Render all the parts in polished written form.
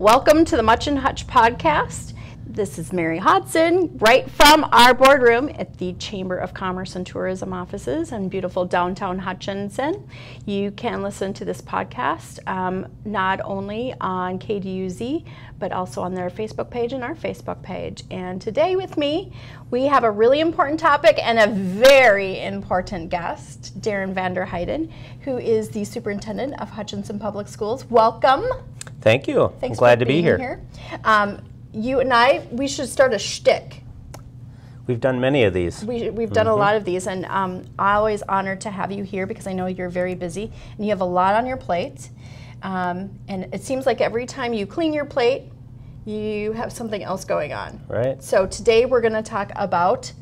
Welcome to the Muchinhutch podcast. This is Mary Hodson, right from our boardroom at the Chamber of Commerce and Tourism offices in beautiful downtown Hutchinson. You can listen to this podcast not only on KDUZ, but also on their Facebook page and our Facebook page. And today with me, we have a really important topic and a very important guest, Darren Vander Heiden, who is the superintendent of Hutchinson Public Schools. Welcome. Thank you. Thanks I'm glad for to be being here. You and I, we should start a shtick. We've done many of these. We've done a lot of these, and I'm always honored to have you here because I know you're very busy and you have a lot on your plate. And it seems like every time you clean your plate, you have something else going on. Right. So today we're going to talk about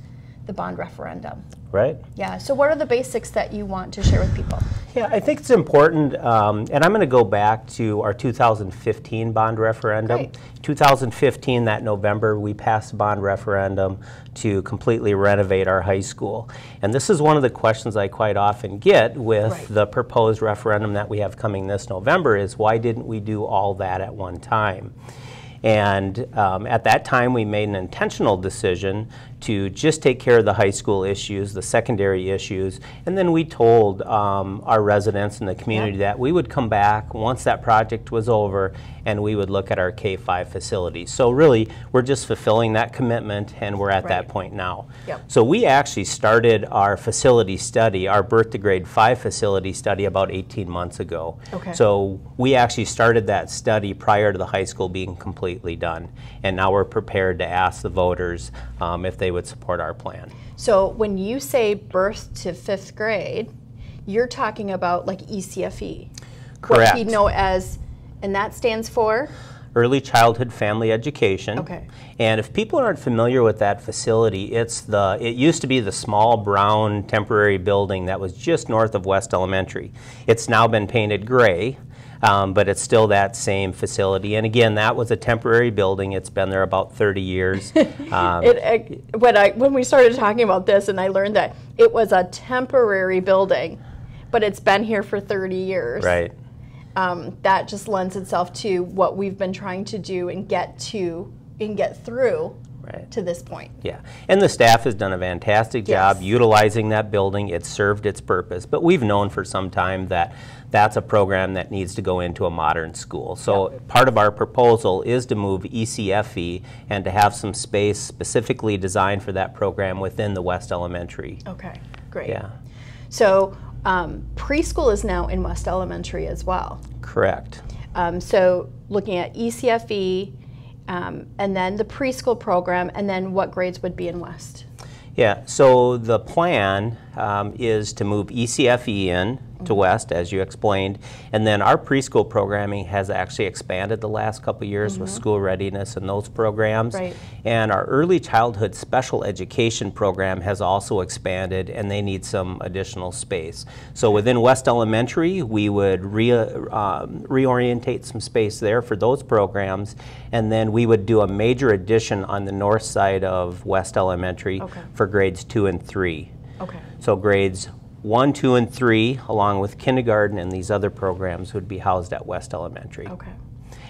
the bond referendum. Right. Yeah. So what are the basics that you want to share with people? Yeah, I think it's important, and I'm going to go back to our 2015 bond referendum. Great. 2015, that November, we passed a bond referendum to completely renovate our high school. And this is one of the questions I quite often get with the proposed referendum that we have coming this November is, why didn't we do all that at one time? And at that time, we made an intentional decision to just take care of the high school issues, the secondary issues, and then we told our residents in the community that we would come back once that project was over and we would look at our K-5 facilities. So really, we're just fulfilling that commitment, and we're at that point now. So we actually started our facility study, our birth to grade 5 facility study, about 18 months ago. So we actually started that study prior to the high school being completely done, and now we're prepared to ask the voters if they would support our plan. So when you say birth to 5th grade, you're talking about like ECFE. Correct. What we know as, and that stands for? Early Childhood Family Education. And if people aren't familiar with that facility, it used to be the small brown temporary building that was just north of West Elementary. It's now been painted gray. But it's still that same facility. And again, that was a temporary building. It's been there about 30 years. When we started talking about this and I learned that it was a temporary building, but it's been here for 30 years. Right. That just lends itself to what we've been trying to do and get through to this point. Yeah, and the staff has done a fantastic job utilizing that building. It's served its purpose, but we've known for some time that that's a program that needs to go into a modern school. So part of our proposal is to move ECFE and to have some space specifically designed for that program within the West Elementary. Okay, great. Yeah. So preschool is now in West Elementary as well. Correct. So looking at ECFE, and then the preschool program, and then what grades would be in West? Yeah, so the plan is to move ECFE in to West, as you explained, and then our preschool programming has actually expanded the last couple of years with school readiness and those programs. And our early childhood special education program has also expanded, and they need some additional space. So within West Elementary, we would reorientate some space there for those programs, and then we would do a major addition on the north side of West Elementary for grades 2 and 3. So grades 1, 2, and 3, along with kindergarten and these other programs, would be housed at West Elementary.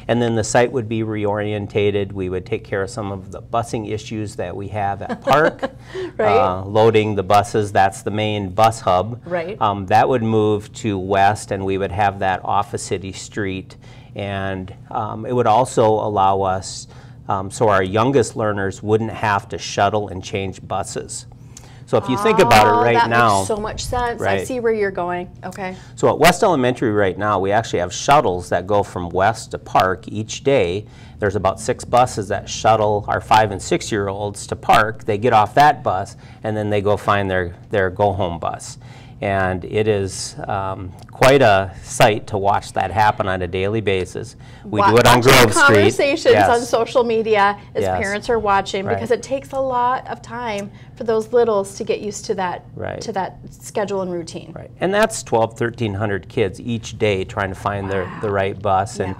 And then the site would be reorientated. We would take care of some of the busing issues that we have at Park. Loading the buses, that's the main bus hub. That would move to West, and we would have that off a city street. And it would also allow us, so our youngest learners wouldn't have to shuttle and change buses. So if you think about it right now. That makes so much sense. I see where you're going. So at West Elementary right now, we actually have shuttles that go from West to Park each day. There's about 6 buses that shuttle our 5- and 6-year-olds to Park. They get off that bus, and then they go find their go-home bus. And it is quite a sight to watch that happen on a daily basis. We do it on Grove Street. Conversations on social media as parents are watching, because it takes a lot of time for those littles to get used to that Right. schedule and routine. Right, and that's 1,300 kids each day trying to find the right bus. And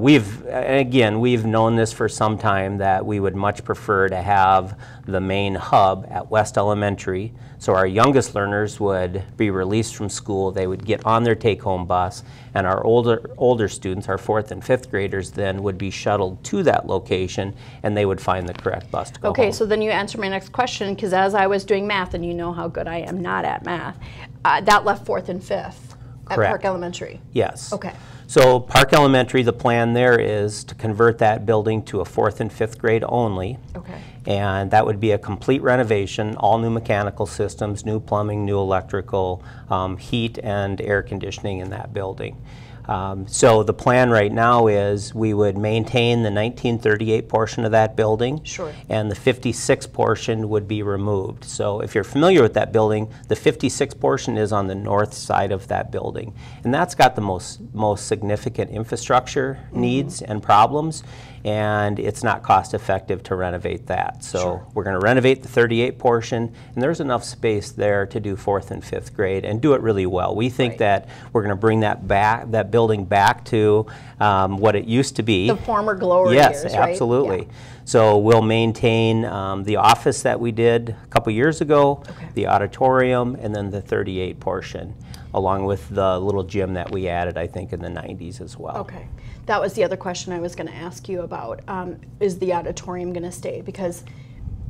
we've known this for some time, that we would much prefer to have the main hub at West Elementary. So our youngest learners would be released from school, they would get on their take-home bus, and our older students, our 4th and 5th graders, then would be shuttled to that location, and they would find the correct bus to go Okay, home. so then you answered my next question, because as I was doing math, and you know how good I am not at math, that left 4th and 5th at Correct. Park Elementary. Yes. Okay. So Park Elementary, the plan there is to convert that building to a 4th and 5th grade only. Okay. And that would be a complete renovation, all new mechanical systems, new plumbing, new electrical, heat and air conditioning in that building. So the plan right now is we would maintain the 1938 portion of that building. Sure. And the 56 portion would be removed. So if you're familiar with that building, the 56 portion is on the north side of that building. And that's got the most significant infrastructure needs and problems. And it's not cost effective to renovate that. So Sure. we're going to renovate the 38 portion, and there's enough space there to do 4th and 5th grade and do it really well. We think Right. that we're going to bring that building back to what it used to be. The former glory Yes, years, right? absolutely. Yeah. So we'll maintain the office that we did a couple years ago, Okay. the auditorium, and then the 38 portion, along with the little gym that we added, I think, in the 90s as well. Okay. That was the other question I was going to ask you about. Is the auditorium going to stay? Because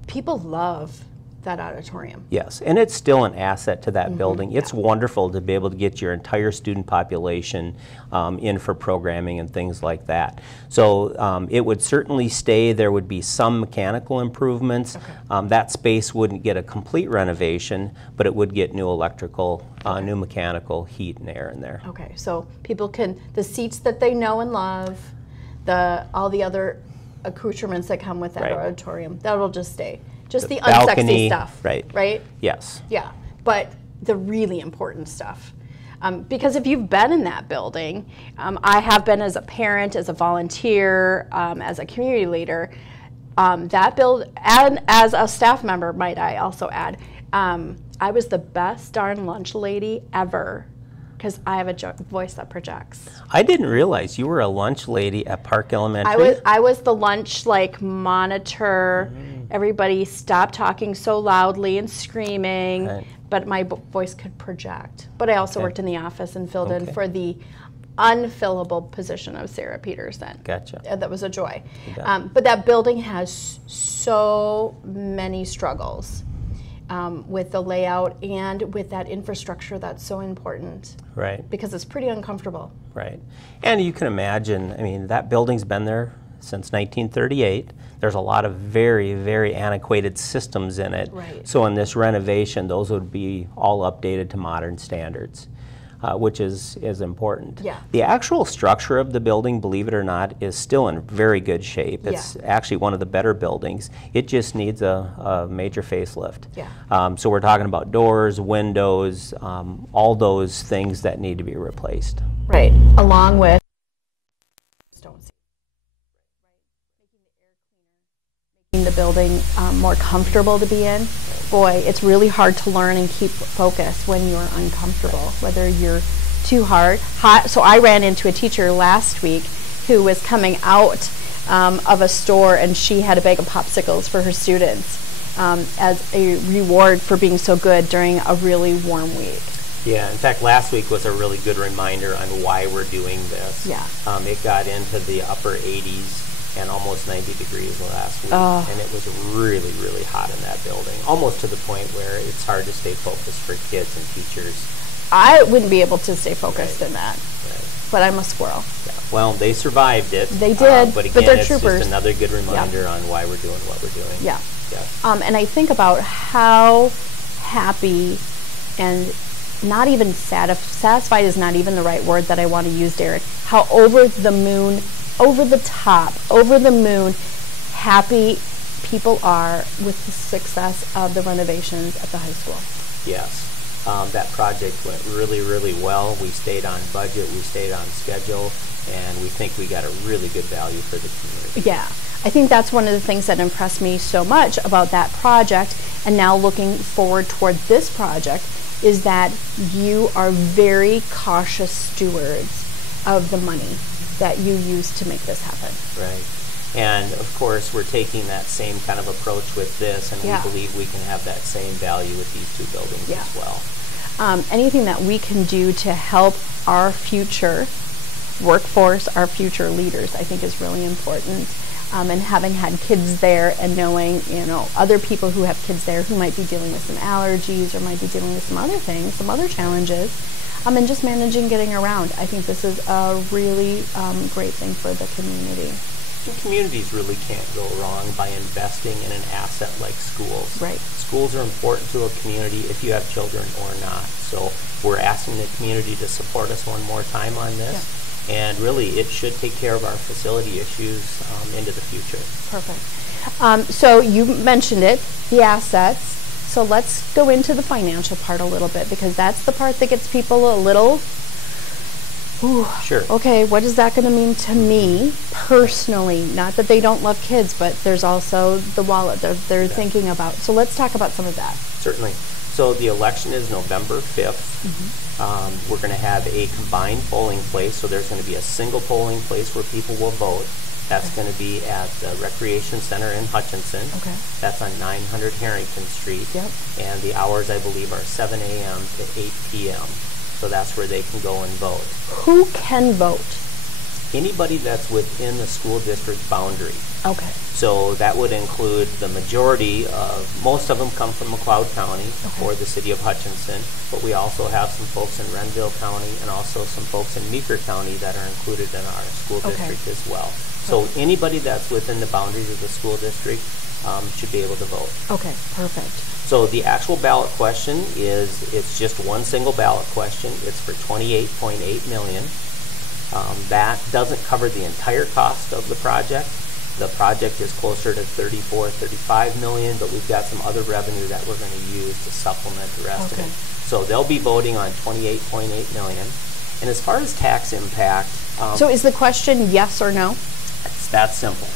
people love that auditorium. Yes, and it's still an asset to that building. It's wonderful to be able to get your entire student population in for programming and things like that. So it would certainly stay. There would be some mechanical improvements. Okay. That space wouldn't get a complete renovation, but it would get new electrical, new mechanical, heat and air in there. Okay, so people can, the seats that they know and love, all the other accoutrements that come with that Right. auditorium, that'll just stay. Just the balcony, unsexy stuff, right. right? Yes. Yeah, but the really important stuff. Because if you've been in that building, I have been as a parent, as a volunteer, as a community leader, and as a staff member, might I also add, I was the best darn lunch lady ever, because I have a voice that projects. I didn't realize you were a lunch lady at Park Elementary. I was the lunch monitor. Everybody stopped talking so loudly and screaming, Right. but my voice could project. But I also worked in the office and filled in Okay. for the unfillable position of Sarah Peterson. Gotcha. That was a joy. You bet. But that building has so many struggles with the layout and with that infrastructure that's so important, Right. because it's pretty uncomfortable. Right. And you can imagine, I mean, that building's been there since 1938. There's a lot of very, very antiquated systems in it. Right. So in this renovation, those would be all updated to modern standards, which is important. Yeah. The actual structure of the building, believe it or not, is still in very good shape. It's actually one of the better buildings. It just needs a major facelift. Yeah. So we're talking about doors, windows, all those things that need to be replaced. Right. Along with making the building more comfortable to be in. Boy, it's really hard to learn and keep focus when you're uncomfortable, whether you're too hot. So I ran into a teacher last week who was coming out of a store, and she had a bag of popsicles for her students as a reward for being so good during a really warm week. Yeah, in fact, last week was a really good reminder on why we're doing this. Yeah. It got into the upper 80s and almost 90 degrees last week, and it was really, really hot in that building, almost to the point where it's hard to stay focused for kids and teachers. I wouldn't be able to stay focused in that, Right. but I'm a squirrel. Yeah. Well, they survived it. They did, but again, but they're it's troopers. just another good reminder on why we're doing what we're doing. Yeah. Yeah. And I think about how happy and not even satisfied is not even the right word that I want to use, Derek. How over the moon, over the top, over the moon, happy people are with the success of the renovations at the high school. Yes. That project went really, really well. We stayed on budget, we stayed on schedule, and we think we got a really good value for the community. Yeah. I think that's one of the things that impressed me so much about that project, and now looking forward toward this project, is that you are very cautious stewards of the money that you use to make this happen. Right. And of course, we're taking that same kind of approach with this, and we believe we can have that same value with these two buildings as well. Anything that we can do to help our future workforce, our future leaders, I think is really important. And having had kids there and knowing, you know, other people who have kids there who might be dealing with some allergies or might be dealing with some other things, some other challenges, and just managing getting around. I think this is a really great thing for the community. And communities really can't go wrong by investing in an asset like schools. Right. Schools are important to a community if you have children or not. So we're asking the community to support us one more time on this. Yeah. And really, it should take care of our facility issues into the future. Perfect. So you mentioned it, the assets. So let's go into the financial part a little bit, because that's the part that gets people a little, sure. Okay, what is that going to mean to me personally? Not that they don't love kids, but there's also the wallet they're thinking about. So let's talk about some of that. Certainly. So the election is November 5th. We're going to have a combined polling place, so there's going to be a single polling place where people will vote. That's going to be at the Recreation Center in Hutchinson. Okay. That's on 900 Harrington Street. Yep. And the hours, I believe, are 7 a.m. to 8 p.m. So that's where they can go and vote. Who can vote? Anybody that's within the school district boundary. Okay. So that would include the majority of, most of them come from McLeod County or the city of Hutchinson, but we also have some folks in Renville County and also some folks in Meeker County that are included in our school district as well. So anybody that's within the boundaries of the school district should be able to vote. Okay, perfect. So the actual ballot question it's just one single ballot question. It's for $28.8 million. That doesn't cover the entire cost of the project. The project is closer to $34-35 million, but we've got some other revenue that we're going to use to supplement the rest of it. So they'll be voting on $28.8 million. And as far as tax impact, so is the question yes or no? It's that simple.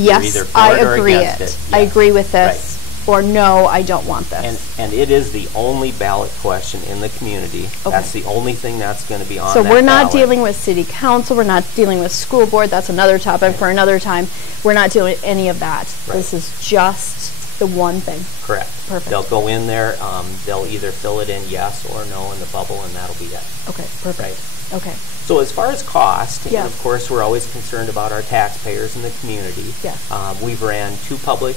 Yes, You're either for I it or agree against it. Yes. I agree with this. Or no, I don't want this. And it is the only ballot question in the community. That's the only thing that's going to be on so that we're not ballot. dealing with city council, we're not dealing with school board, that's another topic for another time. We're not dealing with any of that. This is just the one thing. Correct. Perfect. They'll go in there, they'll either fill it in yes or no in the bubble, and that'll be it. Okay, perfect. Right. Okay. So as far as cost, and of course we're always concerned about our taxpayers in the community. Yes. We've ran 2 public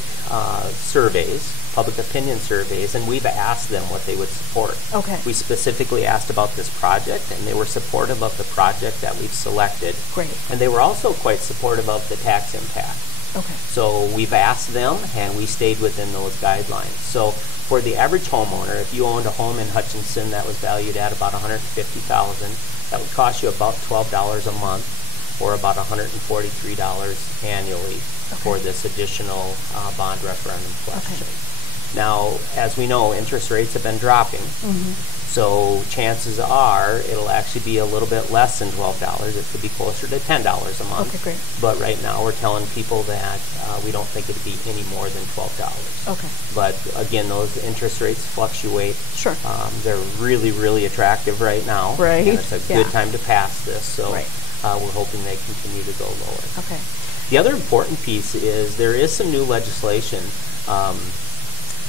surveys, public opinion surveys, and we've asked them what they would support. Okay. We specifically asked about this project, and they were supportive of the project that we've selected. Great. And they were also quite supportive of the tax impact. Okay. So we've asked them, and we stayed within those guidelines. So for the average homeowner, if you owned a home in Hutchinson that was valued at about $150,000, that would cost you about $12 a month, or about $143 annually for this additional bond referendum question. Now, as we know, interest rates have been dropping. So chances are it'll actually be a little bit less than $12. It could be closer to $10 a month. Okay, great. But right now we're telling people that we don't think it'd be any more than $12. Okay. But again, those interest rates fluctuate. Sure. They're really, really attractive right now. Right. And it's a good time to pass this. So we're hoping they continue to go lower. Okay. The other important piece is there is some new legislation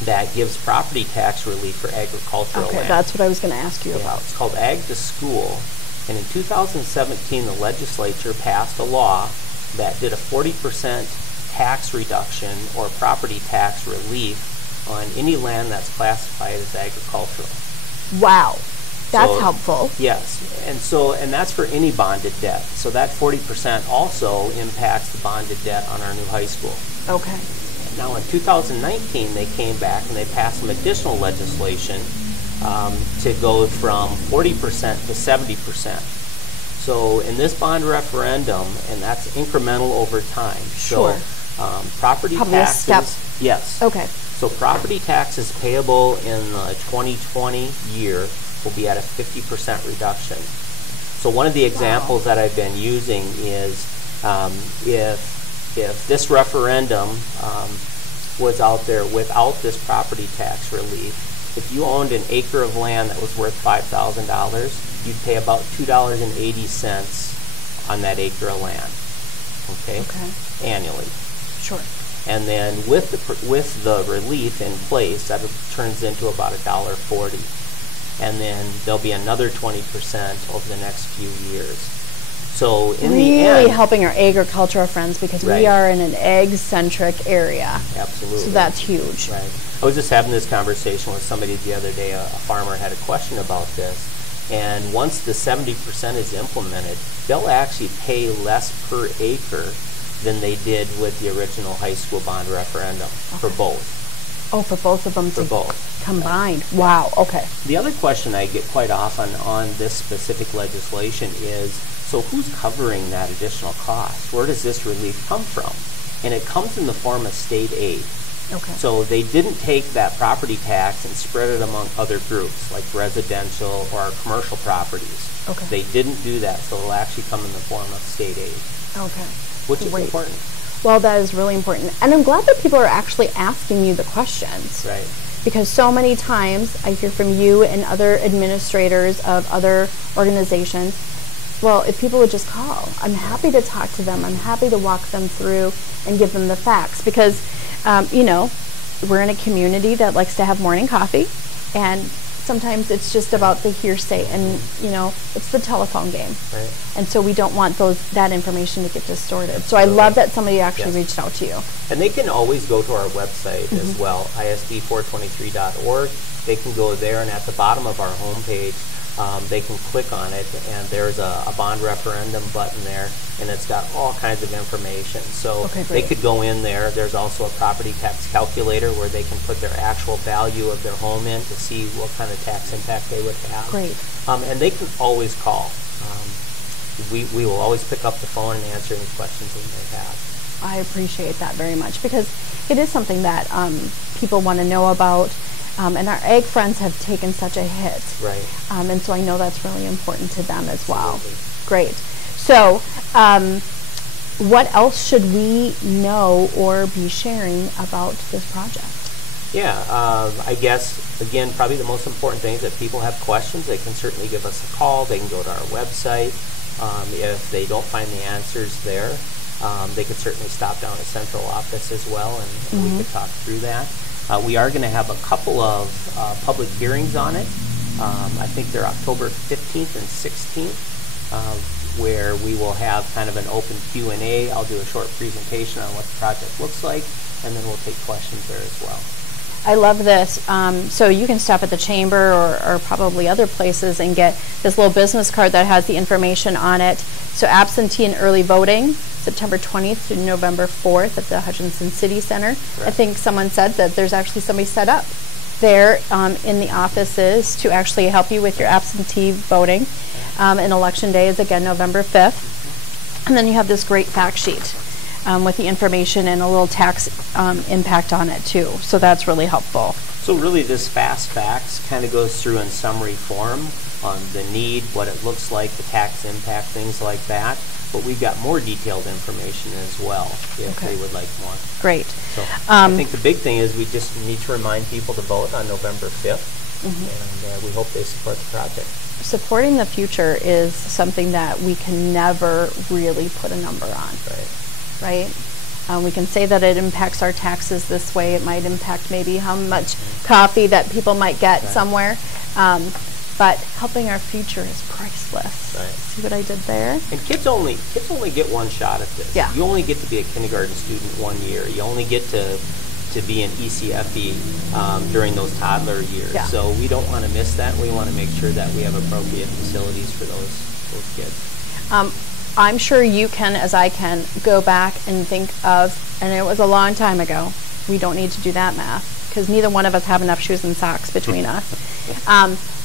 that gives property tax relief for agricultural land. That's what I was going to ask you about. It's called Ag to School. And in 2017, the legislature passed a law that did a 40% tax reduction or property tax relief on any land that's classified as agricultural. Wow. That's helpful. Yes. And that's for any bonded debt. So that 40% also impacts the bonded debt on our new high school. Okay. Now in 2019, they came back and they passed some additional legislation to go from 40% to 70%. So in this bond referendum, and that's incremental over time. Sure. So property Probably taxes. a step. Yes. Okay. So property taxes payable in the 2020 year will be at a 50% reduction. So one of the examples that I've been using is if if this referendum was out there without this property tax relief, if you owned an acre of land that was worth $5,000, you'd pay about $2.80 on that acre of land, okay. Annually. Sure. And then with the relief in place, that turns into about $1.40. And then there'll be another 20% over the next few years. So in the end, really helping our agricultural friends, because we are in an egg-centric area. Absolutely. So that's huge. Right. I was just having this conversation with somebody the other day. A farmer had a question about this. And once the 70% is implemented, they'll actually pay less per acre than they did with the original high school bond referendum for both. Oh, for both of them for both combined. Right. Wow. Okay. The other question I get quite often on this specific legislation is, so who's covering that additional cost? Where does this relief come from? And it comes in the form of state aid. Okay. So they didn't take that property tax and spread it among other groups like residential or commercial properties. Okay. They didn't do that, so it'll actually come in the form of state aid. Okay. Which is important. Well, that is really important. And I'm glad that people are actually asking you the questions. Right. Because so many times I hear from you and other administrators of other organizations, well, if people would just call, I'm happy to talk to them. I'm happy to walk them through and give them the facts. Because, you know, we're in a community that likes to have morning coffee. And sometimes it's just about the hearsay, and you know, it's the telephone game. Right. And so we don't want that information to get distorted. So I love that somebody actually reached out to you. And they can always go to our website as well, isd423.org. They can go there, and at the bottom of our homepage, they can click on it, and there's a bond referendum button there, and it's got all kinds of information. So they could go in there. There's also a property tax calculator where they can put their actual value of their home in to see what kind of tax impact they would have. Great. And they can always call. We will always pick up the phone and answer any questions that they have. I appreciate that very much, because it is something that people want to know about. And our egg friends have taken such a hit. Right. And so I know that's really important to them as well. Great. So what else should we know or be sharing about this project? Yeah, I guess, again, probably the most important thing is that people have questions. They can certainly give us a call. They can go to our website. If they don't find the answers there, they could certainly stop down at central office as well, and we could talk through that. We are going to have a couple of public hearings on it. I think they're October 15th and 16th, where we will have kind of an open Q&A. I'll do a short presentation on what the project looks like, and then we'll take questions there as well. I love this. So you can stop at the chamber or probably other places and get this little business card that has the information on it. So absentee and early voting, September 20th to November 4th at the Hutchinson City Center. Right. I think someone said that there's actually somebody set up there in the offices to actually help you with your absentee voting. And election day is again November 5th. And then you have this great fact sheet with the information and a little tax impact on it too. So that's really helpful. So really this Fast Facts kind of goes through in summary form on the need, what it looks like, the tax impact, things like that. But we've got more detailed information as well if they would like more. Great. So I think the big thing is we just need to remind people to vote on November 5th, and we hope they support the project. Supporting the future is something that we can never really put a number on. Right? We can say that it impacts our taxes this way. It might impact maybe how much coffee that people might get somewhere. But helping our future is priceless. Right. See what I did there? And kids only get one shot at this. Yeah. You only get to be a kindergarten student 1 year. You only get to be an ECFE during those toddler years. Yeah. So we don't want to miss that. We want to make sure that we have appropriate facilities for those kids. I'm sure you can, as I can, go back and think of, and it was a long time ago. We don't need to do that math because neither one of us have enough shoes and socks between us.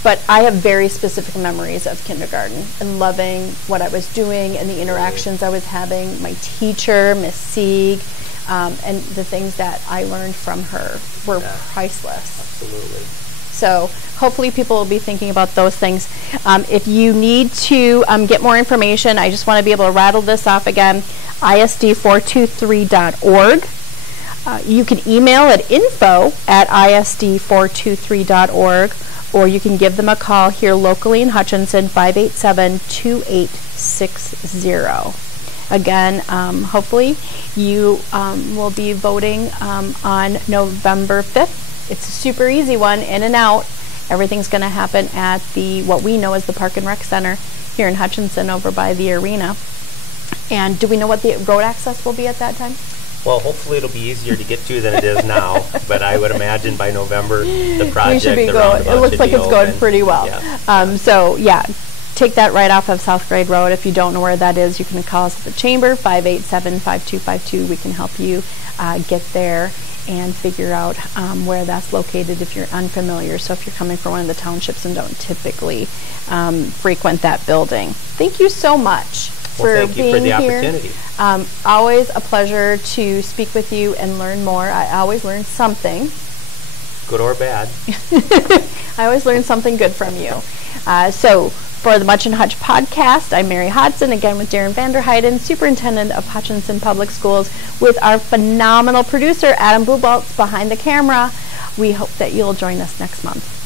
But I have very specific memories of kindergarten and loving what I was doing and the interactions I was having. My teacher, Miss Sieg, and the things that I learned from her were priceless. Absolutely. So hopefully people will be thinking about those things. If you need to get more information, I just want to be able to rattle this off again, isd423.org. You can email at info@isd423.org, or you can give them a call here locally in Hutchinson, 587-2860. Again, hopefully you will be voting on November 5th. It's a super easy one, in and out. Everything's going to happen at what we know as the Park and Rec Center here in Hutchinson over by the arena. And do we know what the road access will be at that time? Well, hopefully it'll be easier to get to than it is now, but I would imagine by November the project, it looks like it's going pretty well. Yeah. So yeah, take that right off of South Grade Road. If you don't know where that is, you can call us at the Chamber, 587-5252. We can help you get there and figure out where that's located if you're unfamiliar. So if you're coming from one of the townships and don't typically frequent that building. Thank you so much for thank you for the opportunity. Always a pleasure to speak with you and learn more. I always learn something. Good or bad. I always learn something good from you. So for the Muchinhutch podcast, I'm Mary Hodson, again with Darren Vanderheiden, Superintendent of Hutchinson Public Schools, with our phenomenal producer, Adam Bubaltz, behind the camera. We hope that you'll join us next month.